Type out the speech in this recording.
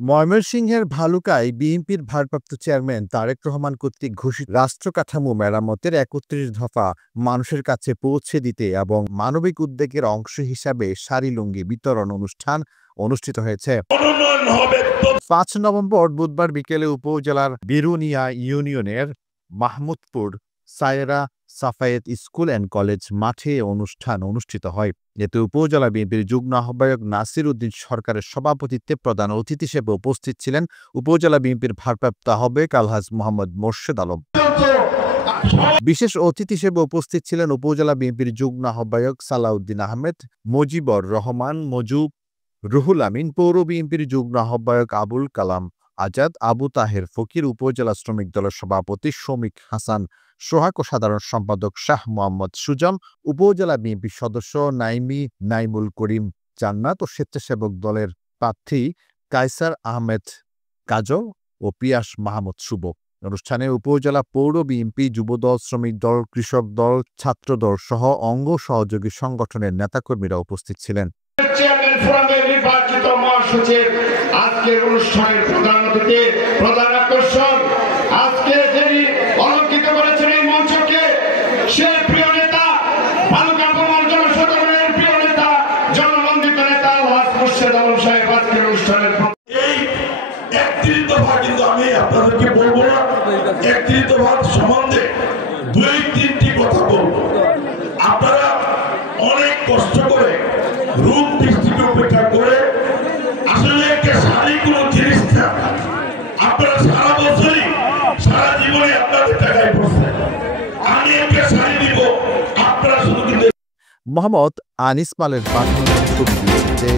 ময়মনসিংহের ভালুকায় বিএনপির ভারপ্রাপ্ত চেয়ারম্যান তারেক রহমান কর্তৃক ঘোষিত রাষ্ট্র কাঠামো মেরামতের ৩১ দফা মানুষের কাছে পৌঁছে দিতে এবং মানবিক উদ্যোগের অংশ হিসাবে শাড়ি লুঙ্গি বিতরণ অনুষ্ঠান অনুষ্ঠিত হয়েছে। ৫ নভেম্বর বুধবার বিকেলে উপজেলার বিরুনিয়া ইউনিয়নের Mahmudpur Sayera Safayet school and college মাঠে অনুষ্ঠান অনুষ্ঠিত হয়। এতে উপজেলা বিএনপির যুগ্ম আহ্বায়ক নাসির উদ্দিন সরকারের সভাপতিত্বে প্রধান অতিথি হিসেবে উপস্থিত ছিলেন উপজেলা বিএনপির ভারপ্রাপ্ত আহ্বায়ক আলহাজ মোহাম্মদ মোর্শেদ আলম। বিশেষ অতিথি হিসেবে উপস্থিত ছিলেন উপজেলা বিএনপির যুগ্ম আহ্বায়ক সালাউদ্দিন আহমেদ, মুজিবর রহমান মজু, রুহুল আমিন, পৌর বিএনপির যুগ্ম আহ্বায়ক আবুল কালাম আজাদ, আবু তাহের ফকির, উপজেলা শ্রমিক দলের সভাপতি শমিক হাসান সোহাগ ও সাধারণ সম্পাদক শাহ মোহাম্মদ সুজন, উপজেলা বিএনপির সদস্য নাইমুল করিম জান্নাত ও স্বেচ্ছাসেবক দলের প্রার্থী কায়সার আহমেদ কাজল ও পিয়াস মাহমুদ শুভ। অনুষ্ঠানে উপজেলা পৌর বিএনপি, যুবদল, শ্রমিক দল, কৃষক দল, ছাত্র দল সহ অঙ্গ সহযোগী সংগঠনের নেতাকর্মীরা উপস্থিত ছিলেন। নির্বাচিত মহাসচিব আজকের অনুষ্ঠানের প্রধান অতিথি, প্রধান আকর্ষণ, আজকে যিনি অলঙ্কিত করেছেন এই মঞ্চকে, সে প্রিয় নেতা, ভালুকা জনসাধারণের প্রিয় নেতা, জননন্দিত নেতা আলহাজ মোর্শেদ আলম সাহেব আজকের অনুষ্ঠানের এই ৩১ দফা, কিন্তু আমি আপনাদেরকে বলবো না ৩১ দফার সম্বন্ধে ২-৩টি কথা বলবো। আপনারা অনেক কষ্ট করে রূপ দৃষ্টিকে উপেক্ষা করে আসলে একটা শাড়ি কোনো জিনিস না, আপনারা সারা বছরই সারা জীবনে আপনাদের টাকায় পড়ছে, আমি একটা শাড়ি দিব, আপনারা শুধু কিন্তু। মোহাম্মদ আনিস মালের পাঠানো ছবি দিয়েছে